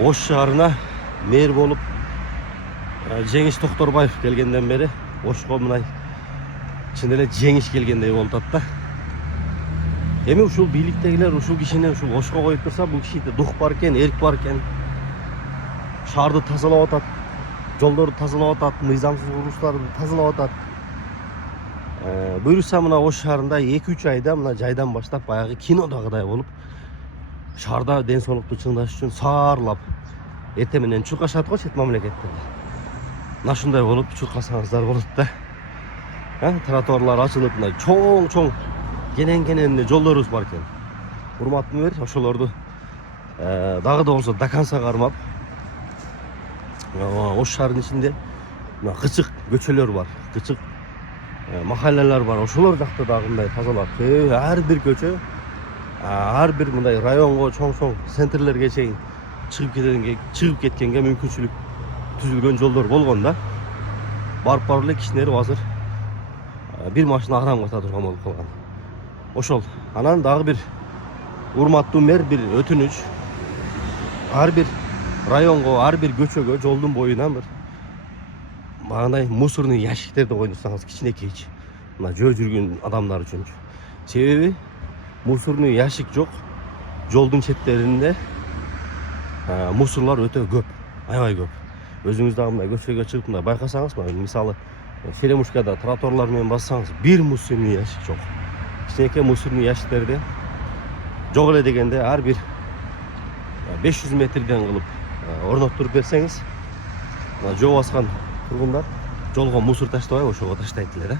Ош шаарына мэр болуп Жеңиш Токторбаев келгенден бери Ошко мындай чын эле жеңиш келгендей болуп атат да. Эми ушул бийликтегилер ушул кишини ушул Ошко коюп турса, бул кишиде дух бар экен, эрк бар экен. Шаарды тазалап атат, жолдорду тазалап атат, мыйзамсыз курулуштарды тазалап атат. Буюрса мына Ош шаарында 2-3 айда мына жайдан баштап баягы кинодагыдай болуп, шаарда ден соолукту чыңдаш үчүн саарлап эрте менен чуркашат го чет мамлекеттерде. Мына ушундай болуп чуркасаңыздар болот да. Тротуарлар ачылып, мына чоң кенен жолдорубуз бар экен. Урматтуу мэр, ошолорду дагы да болсо до конца кармап, Ош шаарынын ичинде мына кычык көчөлөр бар, кычык махаллалар бар. Ошолор жакты дагы мындай тазалап, ар бир көчө, ар бир мындай районго, чоң центрлерге чейин чыгып кеткенге мүмкүнчүлүк түзүлгөн жолдор болгон да. Барып эле кишинер азыр бир машина арам ката турган болуп калган. Ошол. Анан дагы бир урматтуу мэр бир өтүнүч. Ар бир районго, ар бир көчөгө, жолдун боюна бир багындай мусорный ящиктерди койдурсаңыз кичинекейчи. Мына жүргөн адамдар үчүн. Себеби мусорный ящик жок. Жолдун четтеринде мусорлар өтө көп, аябай көп. Өзүңүз дагы мындай көчөгө чыгып мындай байкасаңыз, мисалы Черемушкада тротуарлар менен бассаңыз, бир мусорный ящик жок. Кичинекей мусорный ящиктерди жок эле дегенде ар бир 500 метрден кылып орноттуруп берсеңиз, жол баскан тургундар жолго мусор таштабай ошого таштайт эле да.